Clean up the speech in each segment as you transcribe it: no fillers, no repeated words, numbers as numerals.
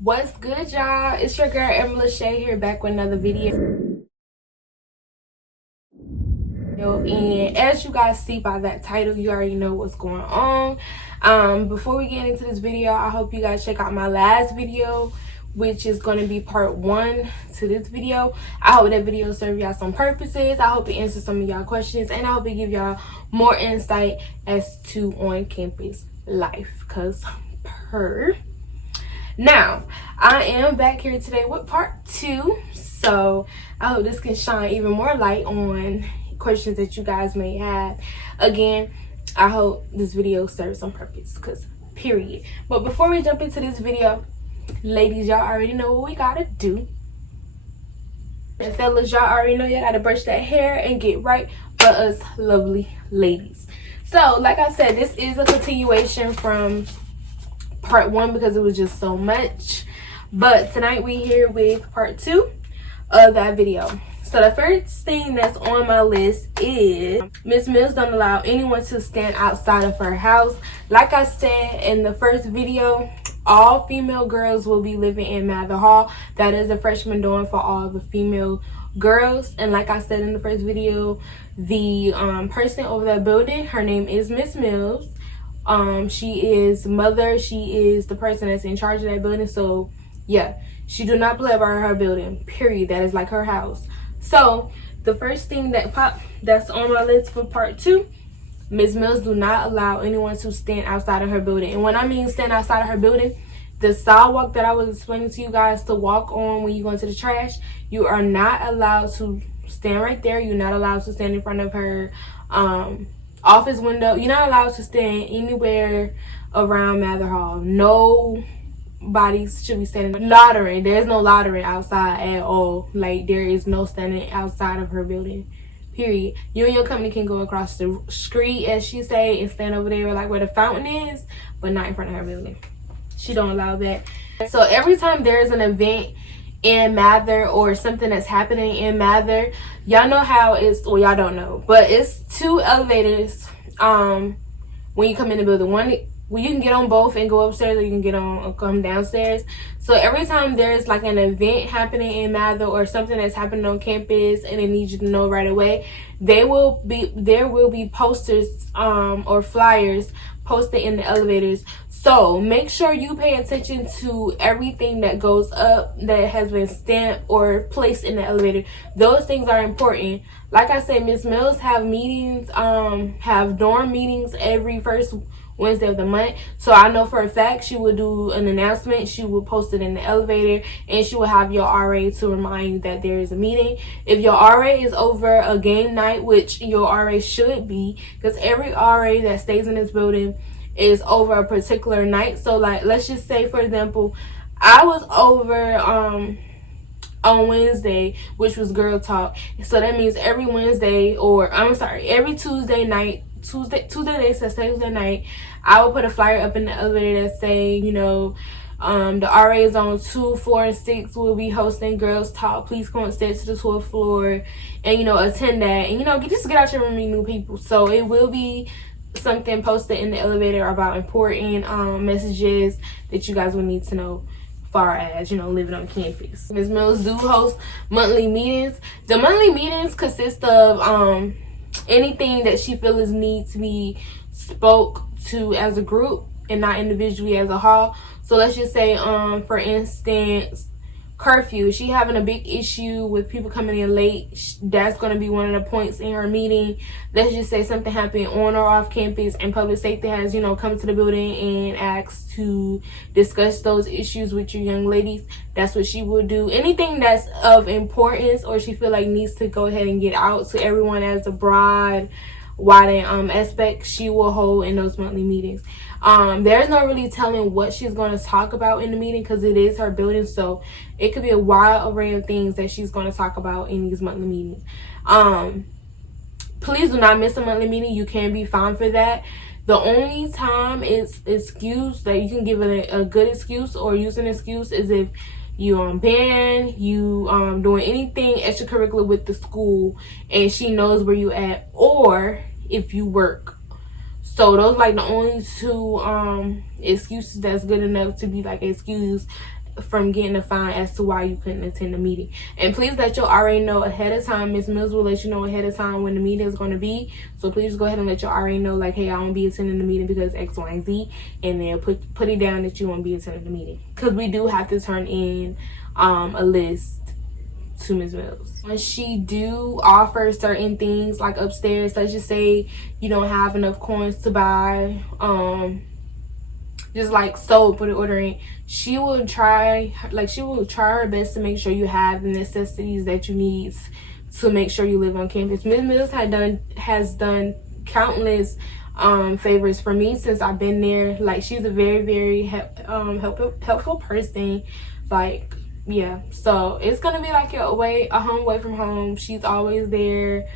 What's good, y'all? It's your girl Emma Lachey here, back with another video. And as you guys see by that title, you already know what's going on. Before we get into this video, I hope you guys check out my last video, which is going to be part 1 to this video. I hope that video serve y'all some purposes. I hope it answers some of y'all questions, and I hope it give y'all more insight as to on-campus life. Now, I am back here today with part 2, so I hope this can shine even more light on questions that you guys may have. Again, I hope this video serves some purpose, because period. But before we jump into this video, ladies, y'all already know what we gotta do. And fellas, y'all already know y'all gotta brush that hair and get right for us lovely ladies. So, like I said, this is a continuation from part 1 because it was just so much, but tonight we here with part 2 of that video. So the first thing that's on my list is Ms. Mills don't allow anyone to stand outside of her house. Like I said in the first video, all female girls will be living in Mather Hall. That is a freshman dorm for all the female girls. And like I said in the first video, the person over that building, her name is Miss Mills. She is mother. She is the person that's in charge of that building. So yeah, she do not play about her building, period. That is like her house. So the first thing that's on my list for part 2, Ms. Mills do not allow anyone to stand outside of her building. And when I mean stand outside of her building, the sidewalk that I was explaining to you guys to walk on when you go into the trash, you are not allowed to stand right there. You're not allowed to stand in front of her office window. You're not allowed to stand anywhere around Mather Hall. Nobody should be standing. Loitering. There's no loitering outside at all. Like, there is no standing outside of her building, period. You and your company can go across the street, as she say, and stand over there like where the fountain is, but not in front of her building. She don't allow that. So every time there's an event in Mather or something that's happening in Mather, y'all know how it's, well, y'all don't know, but it's 2 elevators when you come in the building. One, well, you can get on both and go upstairs, or you can get on or come downstairs. So every time there's like an event happening in Mather or something that's happening on campus and it needs you to know right away, there will be posters or flyers posted in the elevators. So make sure you pay attention to everything that goes up that has been stamped or placed in the elevator. Those things are important. Like I said, Ms. Mills have meetings, have dorm meetings every first Wednesday of the month. So I know for a fact she will do an announcement. She will post it in the elevator, and she will have your RA to remind you that there is a meeting. If your RA is over a game night, which your RA should be, because every RA that stays in this building is over a particular night. So like, let's just say, for example, I was over on Wednesday, which was girl talk. So that means every Wednesday, or I'm sorry, every Tuesday night, Tuesday night, I will put a flyer up in the elevator that say, you know, the RAs on 2, 4, and 6 will be hosting girls talk. Please come upstairs to the 12th floor and, you know, attend that, and, you know, just get out your room and meet new people. So it will be something posted in the elevator about important messages that you guys will need to know, far as, you know, living on campus. Ms. Mills do host monthly meetings. The monthly meetings consist of anything that she feels needs to be spoke to as a group and not individually as a hall. So let's just say, for instance, curfew. She having a big issue with people coming in late. That's going to be one of the points in her meeting. Let's just say something happened on or off campus and public safety has, you know, come to the building and asked to discuss those issues with you young ladies. That's what she will do. Anything that's of importance or she feel like needs to go ahead and get out to everyone as a broad, wide aspect, she will hold in those monthly meetings. There's no really telling what she's going to talk about in the meeting because it is her building, so it could be a wide array of things that she's going to talk about in these monthly meetings. Please do not miss a monthly meeting. You can be fined for that. The only time it's excuse that you can give it a good excuse or use an excuse is if you on band, you doing anything extracurricular with the school and she knows where you at, or if you work. So those like the only 2 excuses that's good enough to be like excused from getting a fine as to why you couldn't attend the meeting. And please let your RA know ahead of time. Ms. Mills will let you know ahead of time when the meeting is going to be. So please go ahead and let your RA know, like, hey, I won't be attending the meeting because X, Y, and Z. And then put it down that you won't be attending the meeting. Because we do have to turn in a list to Ms. Mills. When she do offer certain things, like upstairs, let's just say you don't have enough coins to buy just like soap for the ordering, she will try her best to make sure you have the necessities that you need to make sure you live on campus. Ms. Mills has done countless favors for me since I've been there. Like, she's a very, very helpful person. Like, yeah, so it's gonna be like a home away from home. She's always there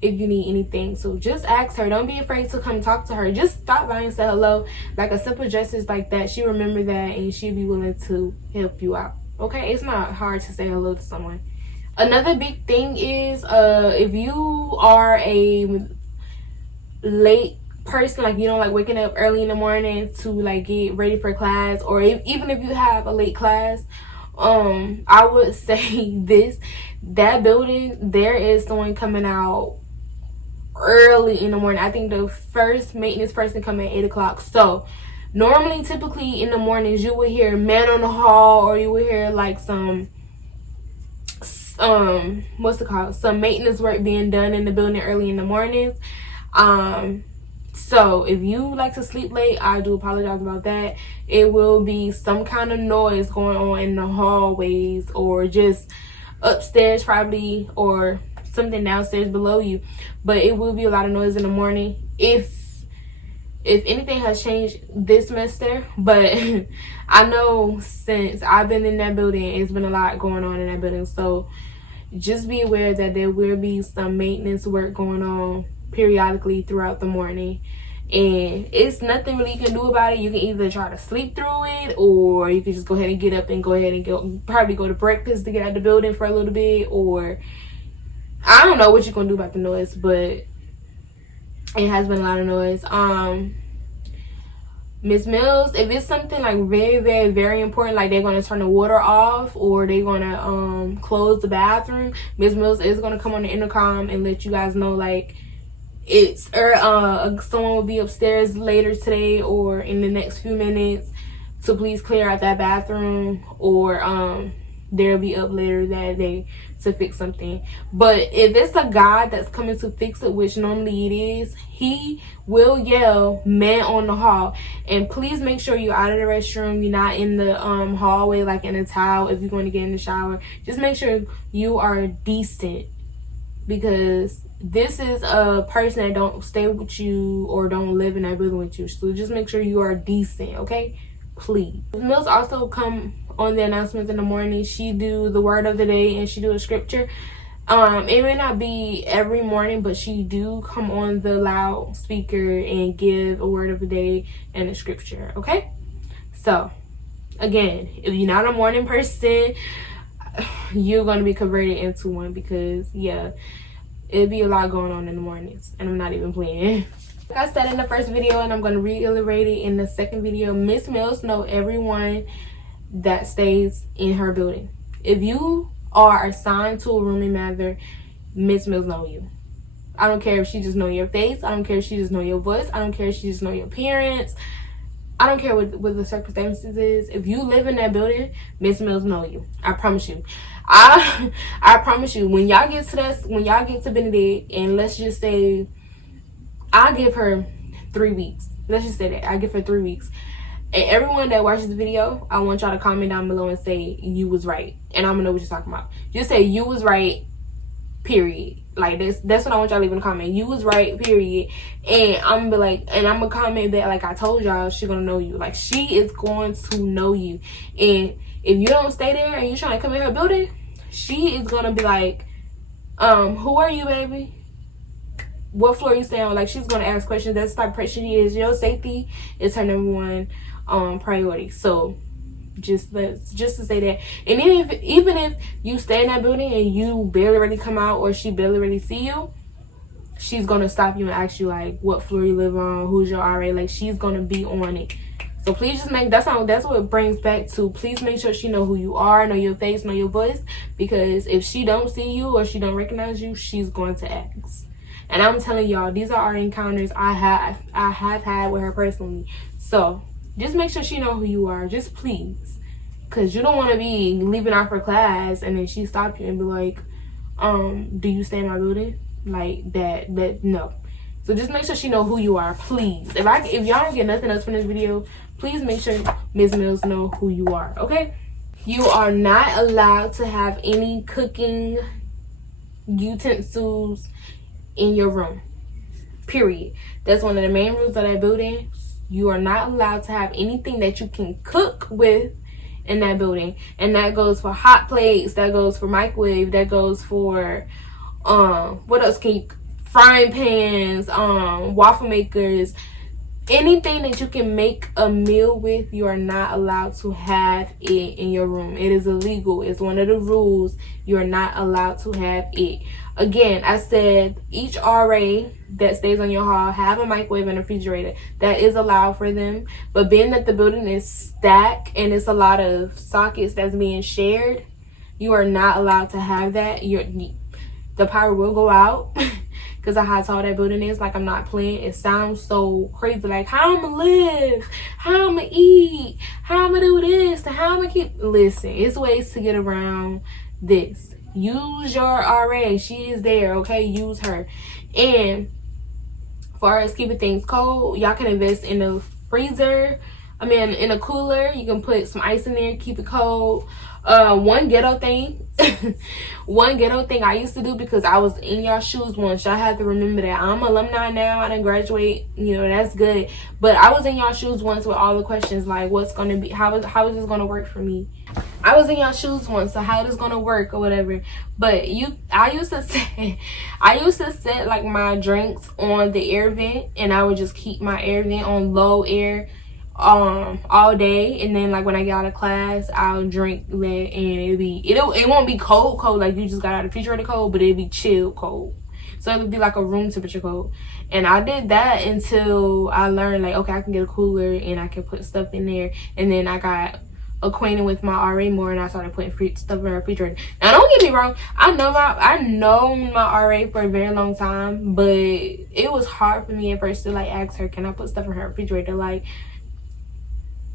if you need anything. So just ask her. Don't be afraid to come talk to her. Just stop by and say hello. Like, a simple gesture like that, she remember that, and she'll be willing to help you out. Okay, it's not hard to say hello to someone. Another big thing is if you are a late person, like, you know, like waking up early in the morning to like get ready for class, or even if you have a late class, I would say that building, there is someone coming out early in the morning. I think the first maintenance person come at 8 o'clock. So normally, typically in the mornings, you will hear man on the hall, or you will hear like some what's it called, some maintenance work being done in the building early in the mornings. So if you like to sleep late, I do apologize about that. It will be some kind of noise going on in the hallways, or just upstairs probably, or something downstairs below you. But it will be a lot of noise in the morning. If anything has changed this semester, but I know since I've been in that building, it's been a lot going on in that building. So just be aware that there will be some maintenance work going on periodically throughout the morning, and it's nothing really you can do about it. You can either try to sleep through it, or you can just go ahead and get up and probably go to breakfast to get out of the building for a little bit, or I don't know what you're gonna do about the noise, but it has been a lot of noise. Ms. Mills, if it's something like very, very, very important, like they're gonna turn the water off, or they're gonna close the bathroom, Ms. Mills is gonna come on the intercom and let you guys know, like, it's someone will be upstairs later today or in the next few minutes to please clear out that bathroom, or they'll be up later that day to fix something. But if it's a guy that's coming to fix it, which normally it is, he will yell man on the hall. And please make sure you're out of the restroom. You're not in the hallway like in a towel if you're going to get in the shower. Just make sure you are decent, because this is a person that don't stay with you or don't live in that building with you. So just make sure you are decent, okay? Please. Mills also come on the announcements in the morning. She do the word of the day, and she do a scripture. It may not be every morning, but she do come on the loudspeaker and give a word of the day and a scripture, okay? So again, if you're not a morning person, you're going to be converted into one, because yeah, it'll be a lot going on in the mornings, and I'm not even playing. Like I said in the first video, and I'm going to reiterate it in the second video, Miss Mills know everyone that stays in her building. If you are assigned to a rooming manager, Miss Mills know you. I don't care if she just know your face. I don't care if she just know your voice. I don't care if she just know your parents. I don't care what the circumstances is. If you live in that building, Miss Mills know you. I promise you. I promise you, when y'all get to Benedict, and let's just say I'll give her 3 weeks. Let's just say that I give her 3 weeks. And everyone that watches the video, I want y'all to comment down below and say you was right, and I'm gonna know what you're talking about. Just say you was right, period. Like, that's what I want y'all to leave in the comment. You was right, period. And I'm gonna be like, and I'm gonna comment that, like I told y'all, she gonna know you. Like, she is going to know you. And if you don't stay there and you're trying to come in her building, she is gonna be like, who are you, baby? What floor you staying on? Like, she's gonna ask questions. That's the type of person she is. Your safety is her number one priority. So just to say that. And even if you stay in that building and you barely ready come out, or she barely ready see you, she's gonna stop you and ask you, like, what floor you live on, who's your RA. Like, she's gonna be on it So please just that's what it brings back to, please make sure she know who you are, know your face, know your voice, because if she don't see you or she don't recognize you, she's going to ask. And I'm telling y'all, these are our encounters I have had with her personally. So just make sure she know who you are, just please, because you don't want to be leaving out for class and then she stop you and be like, do you stay in my building? Like that no. So just make sure she know who you are, please. If y'all don't get nothing else from this video, please make sure Ms. Mills know who you are, okay? You are not allowed to have any cooking utensils in your room, period. That's one of the main rules of that building. You are not allowed to have anything that you can cook with in that building, and that goes for hot plates, that goes for microwave, that goes for what else can you, frying pans, waffle makers, anything that you can make a meal with. You are not allowed to have it in your room. It is illegal. It's one of the rules. You are not allowed to have it. Again, I said each RA that stays on your hall have a microwave and a refrigerator. That is allowed for them. But being that the building is stacked and it's a lot of sockets that's being shared, you are not allowed to have that. The power will go out. Because of how tall that building is, like, I'm not playing. It sounds so crazy, like, how I'm gonna live, how I'm gonna eat, how I'm gonna do this, and how I'm gonna keep. Listen, it's ways to get around this. Use your RA. She is there, okay? Use her. And as far as keeping things cold, y'all can invest in a freezer. In a cooler. You can put some ice in there, keep it cold. One ghetto thing I used to do, because I was in y'all shoes once. Y'all have to remember that I'm alumni now. I didn't graduate, that's good, but I was in y'all shoes once with all the questions like, what's gonna be, how is this gonna work for me? I was in y'all shoes once, so how is this gonna work or whatever. But I used to set like my drinks on the air vent, and I would just keep my air vent on low air all day, and then like when I get out of class, I'll drink that, and it won't be cold like you just got out of the refrigerator cold, but it'll be chill cold. So it would be like a room temperature cold. And I did that until I learned, like, okay, I can get a cooler and I can put stuff in there. And then I got acquainted with my RA more, and I started putting stuff in the refrigerator. Now don't get me wrong, I know my RA for a very long time, but it was hard for me at first to like ask her, can I put stuff in her refrigerator? Like,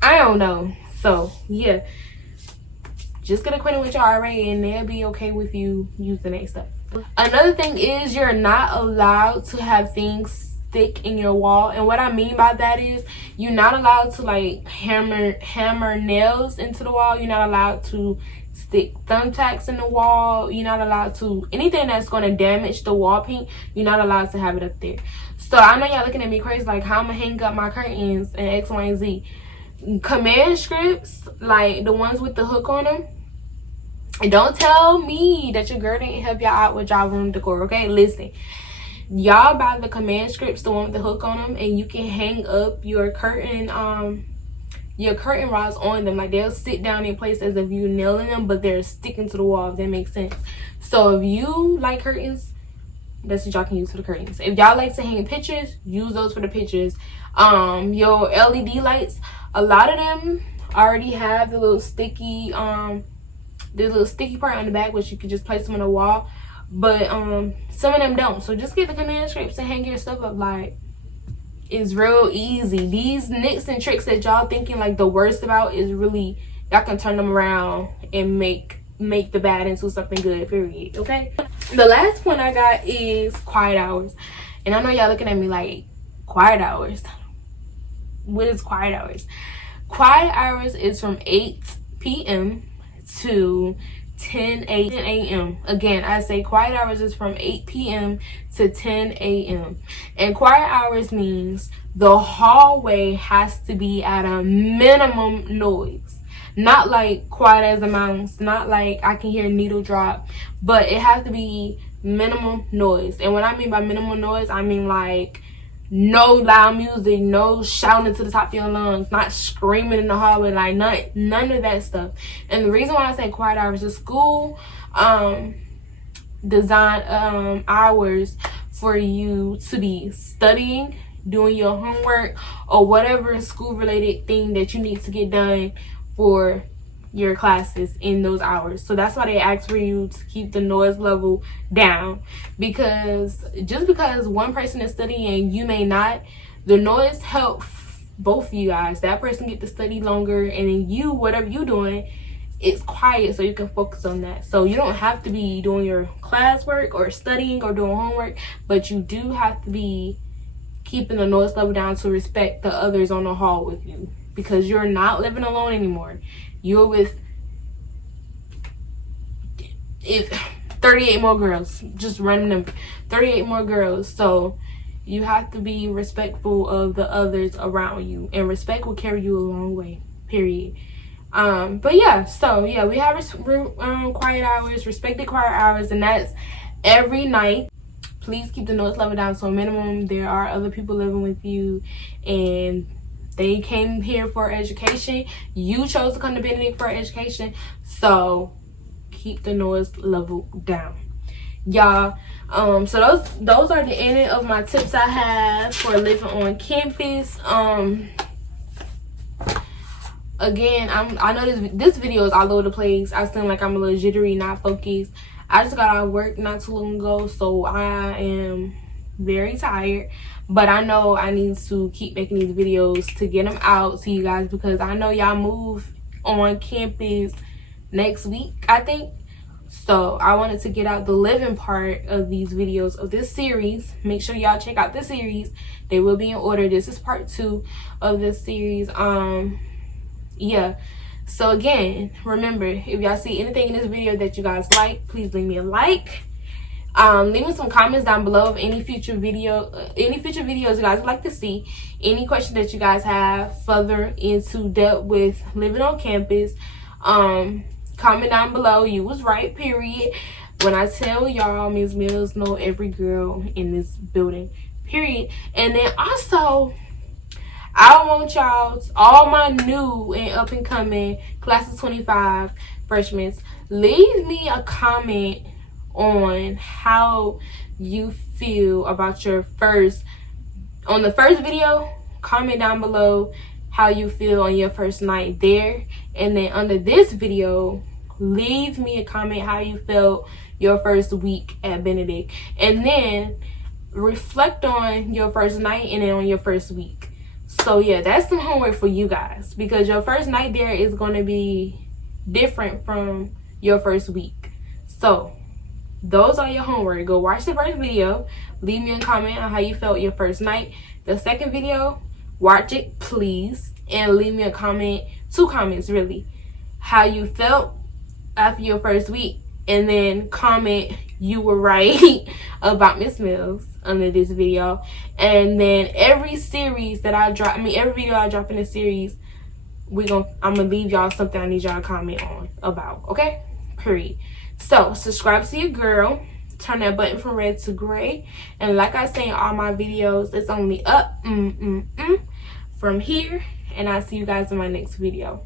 I don't know. So yeah, just get acquainted with your RA and they'll be okay with you using that stuff. Another thing is, you're not allowed to have things stick in your wall. And what I mean by that is, you're not allowed to like hammer nails into the wall. You're not allowed to stick thumbtacks in the wall. You're not allowed to, anything that's going to damage the wall paint, you're not allowed to have it up there. So I know y'all looking at me crazy, like, how I'm gonna hang up my curtains and X, Y, and Z. Command scripts, like the ones with the hook on them, and don't tell me that your girl didn't help y'all out with y'all room decor, okay? Listen, y'all buy the command scripts, the one with the hook on them, and you can hang up your curtain rods on them. Like, they'll sit down in place as if you nailing them, but they're sticking to the wall, if that makes sense. So if you like curtains, that's what y'all can use for the curtains. If y'all like to hang pictures, use those for the pictures. Your LED lights, a lot of them already have the little sticky part on the back, which you can just place them on the wall. But some of them don't. So just get the command scripts and hang your stuff up. Like, it's real easy. These nicks and tricks that y'all thinking like the worst about is really, y'all can turn them around and make the bad into something good, period. Okay, the last point I got is quiet hours. And I know y'all looking at me like, quiet hours, what is quiet hours? Quiet hours is from 8 p.m. to 10 a.m. Again, I say quiet hours is from 8 p.m. to 10 a.m. And quiet hours means the hallway has to be at a minimum noise. Not like quiet as a mouse, not like I can hear a needle drop, but it has to be minimum noise. And what I mean by minimum noise, I mean like no loud music, no shouting to the top of your lungs, not screaming in the hallway, like none of that stuff. And the reason why I say quiet hours is school design hours for you to be studying doing your homework or whatever school related thing that you need to get done for your classes in those hours. So that's why they ask for you to keep the noise level down, because just because one person is studying and you may not, the noise helps both of you guys. That person get to study longer, and then you, whatever you doing, it's quiet so you can focus on that. So you don't have to be doing your classwork or studying or doing homework, but you do have to be keeping the noise level down to respect the others on the hall with you, because you're not living alone anymore. You're with 38 more girls, just random number, 38 more girls. So you have to be respectful of the others around you, and respect will carry you a long way, period. But yeah, so yeah, we have quiet hours, respected quiet hours, and that's every night. Please keep the noise level down to a minimum. There are other people living with you, and they came here for education. You chose to come to Benedict for education, so keep the noise level down, y'all. So those are the end of my tips I have for living on campus. Again, I know this video is all over the place. I seem like I'm a little jittery, not focused. I just got out of work not too long ago, so I am very tired. But I know I need to keep making these videos to get them out to you guys, because I know y'all move on campus next week, I think. So I wanted to get out the living part of these videos of this series. Make sure y'all check out the series. They will be in order. This is part 2 of this series. Yeah, so again, remember, if y'all see anything in this video that you guys like, please leave me a like. Leave me some comments down below of any future videos you guys would like to see, any questions that you guys have further into depth with living on campus. Comment down below. You was right, period. When I tell y'all, Ms. Mills know every girl in this building, period. And then also, I want y'all, all my new and up and coming class of 25 freshmen, leave me a comment on how you feel about your on the first video. Comment down below how you feel on your first night there, and then under this video, leave me a comment how you felt your first week at Benedict, and then reflect on your first night and then on your first week. So yeah, that's some homework for you guys, because your first night there is going to be different from your first week. So those are your homework. Go watch the first video, leave me a comment on how you felt your first night. The second video, watch it please, and leave me a comment, 2 comments really, how you felt after your first week, and then comment you were right about Miss Mills under this video. And then every series that I drop, every video I drop in the series, I'm gonna leave y'all something I need y'all to comment on about, okay? Period. So subscribe to your girl, turn that button from red to gray, and like I say in all my videos, it's only up from here, and I'll see you guys in my next video.